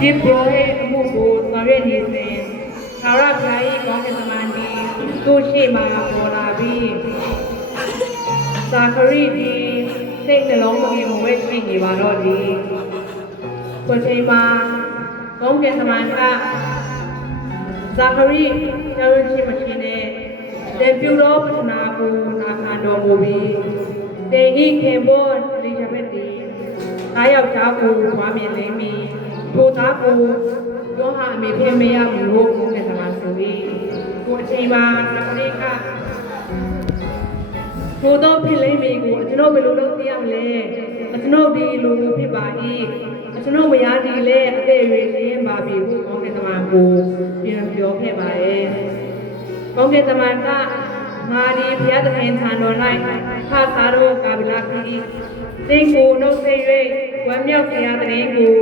ဒီဘရိုရဲ့အမှုကိုဆောင်ရွက်နေစဉ်သာရဖျား၏ကောင်းကင်တမန်ဒီသူ့ရှိမှာပေါ်လာပြီးသာခရီဒီစိတ်နှလုံးမပြေမဝဲရှိနေပါတော့ဒီကိုချိန်မှာကောင်းကင်တမန်ကဇာခရီကျောင်းရှိမရှိနဲ့တေပြူတော်ပထနာကိုနာခံတော်မူပြီးတေဤခင်ဘောလိချမက်တီအားယောက်ျားကိုသွားမြင်နေပြီးထိုသားကိုရောဟာအမေဖေးမရဘူးလို့ကောင်းကင်တမန်ဆိုပြီးကိုအချိန်မှာနမလေးကထိုတော့ဖြစ်လိမ့်မည်ကိုကျွန်တော်ဘယ်လိုလုပ်သိရမလဲကျွန်တော်ဒီလူမျိုးဖြစ်ပါ၏ကျွန်တော်မရဒီလေအသေးရွေးရင်းပါပြီကိုကောင်းကင်တမန်ကိုပြန်ပြောခဲ့ပါတယ်ကောင်းကင်တမန်ကငါဒီဘုရားသခင်ထံတော်၌ခါသာတော်ကာဗလာခီသင်ကိုနှုတ်ဆက်၍ဝမ်းမြောက်ဘုရားသခင်ကို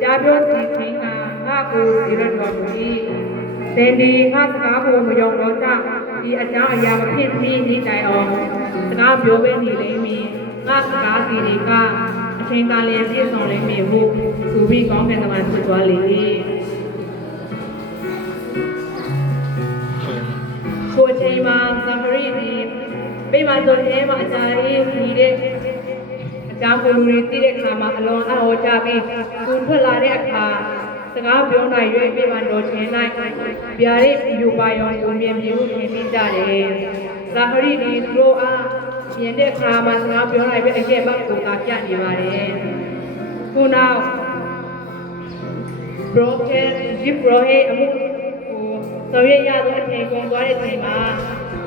ကြားပြောစီခြင်းကငါကိုဒီရတော်မူ၏သင်ဒီငါစကားကိုမယုံတော့ကြဒီအကြောင်းအရာမဖြစ်သေးနေတိုင်အောင်စကားပြောပေးနေလိမ့်မည်ငါစကားစီတွေကအချိန်ကာလျင်ပြည့်စုံလိမ့်မည်ဟုသူပြီးကောင်းကင်တမန်ဖြစ်သွားလေ၏ကိုအချိန်မှာဇာခရီဒီမိမတော်ထဲမှာအကြာကြီးပြီးတဲ့အကြောင်းကိုလူတွေသိတဲ့အခါမှာအလွန်အော်ကြပြီးသူထွက်လာတဲ့အခါစကားပြောနိုင်၍မိမတော်ချင်း၌ဗျာဒိတ်ယူပါရောကိုမြင်မြင်မှုထင်သိကြတယ်ဇာခရီဒီသူတို့အားမြင်တဲ့အခါမှာစကားပြောနိုင်ပြီးအကျက်ဘက်ကိုသာပြနေပါတယ်ခုနောက်ဘရိုကက်ဂျစ်ဘရိုဟေအမှုကိုဆောင်ရွက်ရသောအချိန်ကုန်သွားတဲ့အချိန်မှာ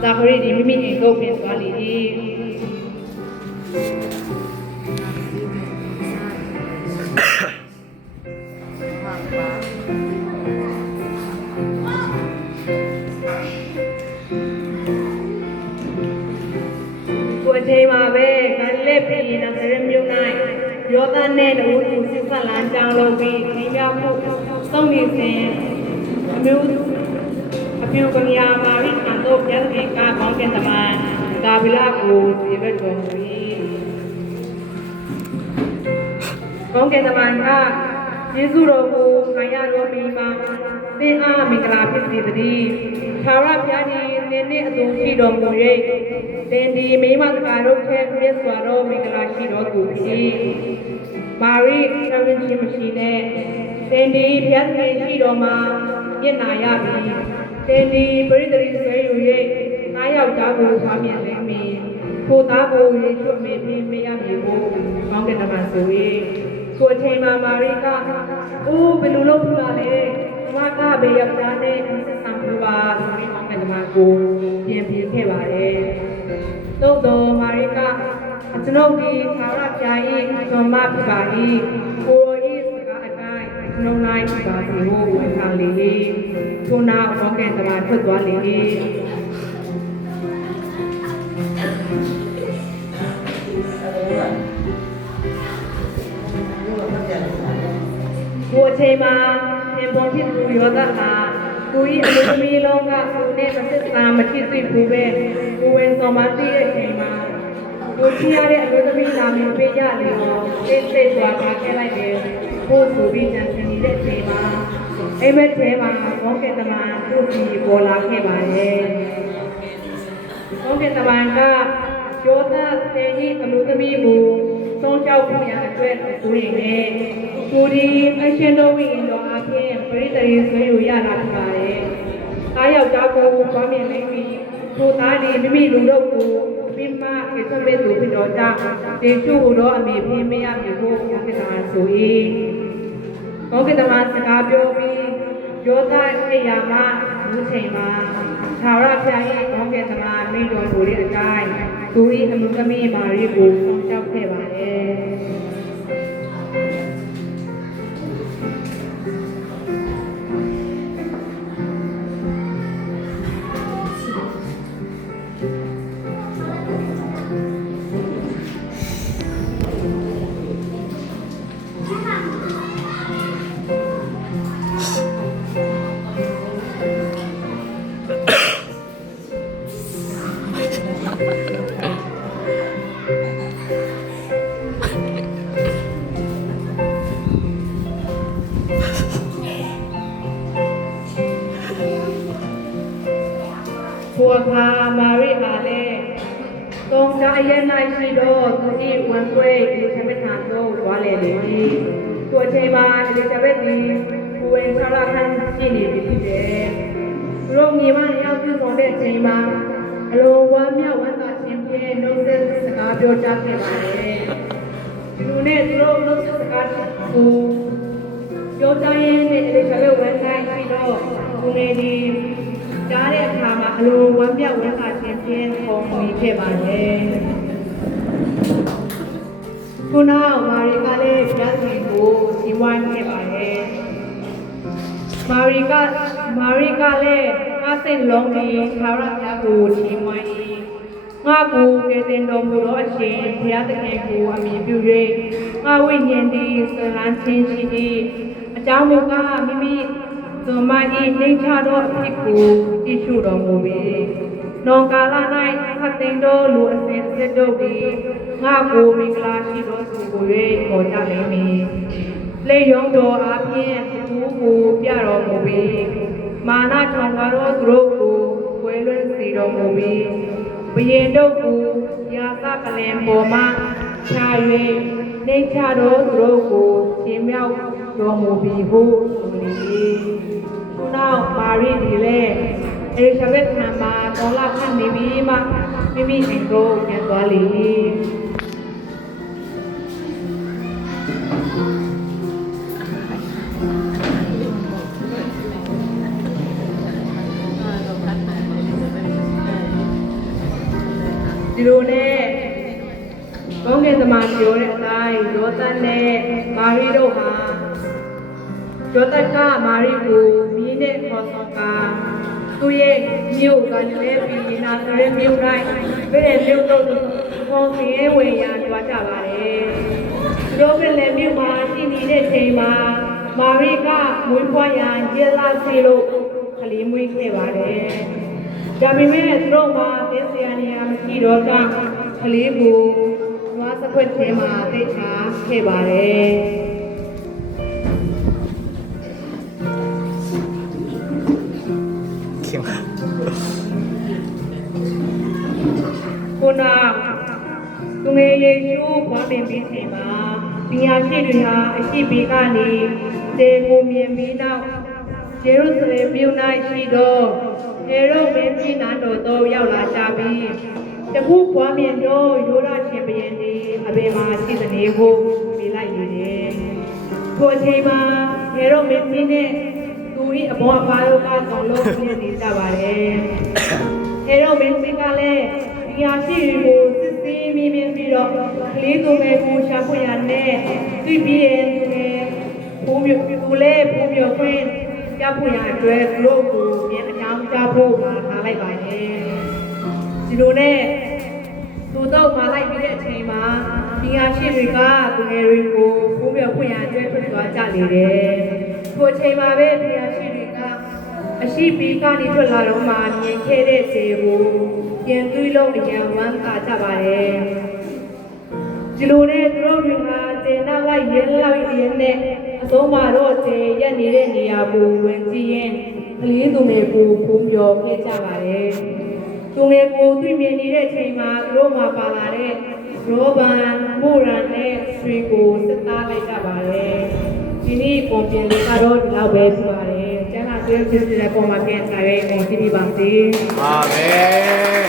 ဇာခရီဒီမိမိအိမ်ကိုပြင်သွားလေ၏ကိုချိန်မှာပဲကလက်ပြီးနာသရမြို့၌ယောသနဲ့တူစစ်ဆက်လမ်းကြောင်းလုပ်ပြီးခင်းပြမှုသုံးနေစဉ်အမျိုးအပြူကမြာမာရိခံတို့ပြန်ခင်ကကောင်းကင်တမန်ကာဗလာကိုဒီဘက်တော်မူ၏ကောင်းကင်တမန်ကယေရှုတော်ကိုခံရတော်မူမှာသင်အားမင်္ဂလာဖြစ်စေတည်းသာရဘုရားကြီးသင်နှင့်အတူရှိတော်မူ၍သင်ဒီမိမစကားတို့ထဲမြတ်စွာသောမင်္ဂလာရှိတော်သူဖြစ်မာရိသံဝင်ရှိမရှိနဲ့သင်ဒီဘုရားသခင်ရှိတော်မှာမျက်နာရပြီသင်ဒီပရိသေဆွဲယူ၍ငါးယောက်ျားကိုသွားမြင်လိမ့်မည်ထိုသားကိုယေရှုအမေပြင်းမရမည်ကိုကောင်းကင်တမန်ဆို၍ကိုအချိန်မှာမာရိကအိုးဘယ်လိုလုပ်ပြပါလဲငါကဘေးရောက်သားနဲ့ဆက်ဆံပြပါဆိုပြီးကောင်းကင်တမန်ကိုပြင်ပြခဲ့ပါတယ်သို့တော်မာရိကကျွန်ုပ်ဒီသာရပြာ၏သွန်မဖြစ်ပါ၏ကိုရောဤစကားအတိုင်းကျွန်ုပ်၌ဖြစ်ပါစေဟုဝန်ခံလေ၏ထို့နောက်ကောင်းကင်တမန်ထွက်သွားလေ၏ကိုအချိန်မှာသင်ပေါ်ဖြစ်သူယောသဟာသူ၏အမျိုးသမီးလုံးကသူနဲ့မဆက်ဆံမဖြစ်သိဘူးပဲကိုဝင်ဆောင်မသိတဲ့အချိန်မှာကိုချီရတဲ့အမျိုးသမီးနာမည်ပေးကြလေတော့သိသိစွာကားခဲ့လိုက်တယ်ကိုဆိုပြီးကြံစည်နေတဲ့အချိန်မှာအိမ်မက်ထဲမှာကောင်းကင်တမန်သူ့စီပေါ်လာခဲ့ပါတယ်ကောင်းကင်တမန်ကယောသတဲ့ဤအမျိုးသမီးကိုသုံးကြောက်ဖို့ရအတွက်ကိုရင်နဲ့ကိုဒီအရှင်တော်ဝိညာဉ်တော်အပြင်ပရိသေဆွေးယူရတာဖြစ်ပါတယ်။အားယောက်ျားကိုသွားမြင်လိုက်ပြီးကိုသားဒီမိမိလူတို့ကိုပြမကိစ္စမဲ့သူဖြစ်တော်ကြောင့်တေချုဟူသောအမိဖေးမရမည်ကိုကောင်းကင်တမန်ဆို၏ကောင်းကင်တမန်စကားပြောပြီးယောသအိယာမလူချိန်မှာသာရဖျား၏ကောင်းကင်တမန်မိတော်မူတဲ့အတိုင်းသူ၏အမှုသမီးမာရိကိုဆောင်ကြောက်ခဲ့ပါတယ် အခါမာရိကလည်းသုံးကြအရဲ့၌ရှိတော့သူ၏ဝန်ခွေအလီဇဘက်ထံသို့သွားလေလေသူအချိန်မှာအလီဇဘက်သည်ကိုဝင်ဆရာခံရှိနေပြီဖြစ်တယ်သူတို့ညီမရောက်သူဆောင်တဲ့အချိန်မှာအလိုဝမ်းမြောက်ဝမ်းသာခြင်းဖြင့်နှုတ်ဆက်စကားပြောကြားခဲ့ပါတယ်ဒီလိုနဲ့သူတို့နှုတ်ဆက်စကားကိုပြောကြားရင်းနဲ့အလီဇဘက်ဝန်ဆိုင်ပြီးတော့သူငယ်ဒီကြားတဲ့အခါမှာအလိုဝမ်းမြောက်ဝမ်းသာခြင်းဖြင့်ခေါ်မိခဲ့ပါတယ်ခုနောက်မာရီကလည်းဘုရားရှင်ကိုစီဝိုင်းခဲ့ပါတယ်မာရီကလည်းကားစိတ်လုံးပြီးခါရဘုရားကိုချီးမွမ်း၏ငါကိုကယ်တင်တော်မူသောအရှင်ဘုရားသခင်ကိုအမည်ပြု၍ငါဝိညာဉ်သည်ဆလန်းခြင်းရှိ၏အကြောင်းမူကားမိမိသူမ၏နှိမ့်ချသောအဖြစ်ကိုကြည့်ရှုတော်မူပြီနောင်ကာလ၌ခတ်သိမ်းသောလူအစဉ်စစ်တို့သည်ငါကိုမင်္ဂလာရှိသောသူကို၍ခေါ်ကြလိမ့်မည်လေယုံတော်အားဖြင့်သူကိုပြတော်မူပြီမာနထောင်ကားသောသူတို့ကိုဝဲလွှဲစေတော်မူပြီဘယင်တို့ကိုရာသပလင်ပေါ်မှခြား၍နှိမ့်ချသောသူတို့ကိုရှင်းမြောက်တော်မူပြီဟုဆိုလေ၏ခုနောက်မာရိသည်လည်းအလီဇဘက်ထံမှာတော်လာခန့်နေပြီးမှမိမိအိမ်ကိုပြန်သွားလေ၏ဒီလိုနဲ့ကောင်းကင်သမားပြောတဲ့အတိုင်းယောသန်နဲ့မာရိတို့ဟာယောသန်ကမာရိကိုမြင်းနဲ့ခေါ်ဆောင်ကာသူရဲ့မြို့ကလည်းပြီးနာသရဲမြို့တိုင်းပြည့်တဲ့မြို့တို့ခေါင်းစင်းရဲ့ဝင်ရာကြွားကြပါတယ်သူတို့ကလည်းမြို့မှာရှိနေတဲ့ချိန်မှာမာရိကမွေးဖွားရန်ကျေလာစီလို့ကလေးမွေးခဲ့ပါတယ်ဒါပေမဲ့သူတို့မှာသင်္ဆရာနေရာမရှိတော့ကကလေးကိုနွားစခွက်ထဲမှာသိချာခဲ့ပါတယ်ခုနသူငယ်ယေရှုပွားမြင်ပြီးချိန်မှာပညာရှိတွေဟာအရှိဘေကနေတေကိုမြင်ပြီးနောက်ယေရုရှလင်မြို့၌ရှိသောေရုမင်းကြီးနန်းတော်သို့ရောက်လာကြပြီးတခုပွားမြင်သောယောရရှင်ဘုရင်သည်အဘယ်မှာရှိသနည်းကိုမေးလိုက်နေတယ်။ထိုအချိန်မှာေရုမင်းကြီးနဲ့သူ၏အဘောအဖာတို့ကတောင်းလို့ပြည့်နေကြပါတယ်။ေရုမင်းကြီးကလည်းဒီဟာရှိကိုစစ်ဆေးမြင်ပြီးတော့ကလေးသူငယ်ကိုရှာဖွေရနဲ့တွေ့ပြီးရင်ဘုံမျိုးသူလည်းဘုံမျိုးခွင့်ကြောက်ဖွေရအတွက်သူတို့ကိုပြန်အကြောင်းကြားဖို့ထားလိုက်ပါတယ်ဒီလိုနဲ့သူတို့မှာလိုက်ပြီးတဲ့အချိန်မှာဒီဟာရှိတွေကသူငယ်တွေကိုဘုံမျိုးခွင့်ရအတွက်ထွက်သွားကြလေတယ်ထိုအချိန်မှာပဲဒီဟာရှိတွေကအရှိပီးကနေထွက်လာတော့မှမြင်ခဲ့တဲ့ခြေကိုပြန်တွေးလို့အရန်ဝမ်းသာကြပါတယ်ဒီလိုနဲ့သူတို့တွေဟာခြေနောက်လိုက်ရဲလောက်ရဲနဲ့အဆုံးမှာတော့ခြေရက်နေတဲ့နေရာကိုဝင်ကြည့်ရင်ကလေးသူငယ်ကိုဖုံးပြောခဲ့ကြပါတယ်သူငယ်ကိုတွေ့မြင်နေတဲ့အချိန်မှာသူတို့မှာပါလာတဲ့ရောဘန်မိုရန်နဲ့ဆွေကိုစစ်သားလိုက်ကြပါတယ်ဒီနေ့ပုံပြင်လေးကတော့ဒီလောက်ပဲဖြစ်ပါတယ်ကျန်တာတွေ့ဖြစ်တဲ့ပုံမှာပြန်စားရဲအောင်ကြည့်ပြပါစေအာမင်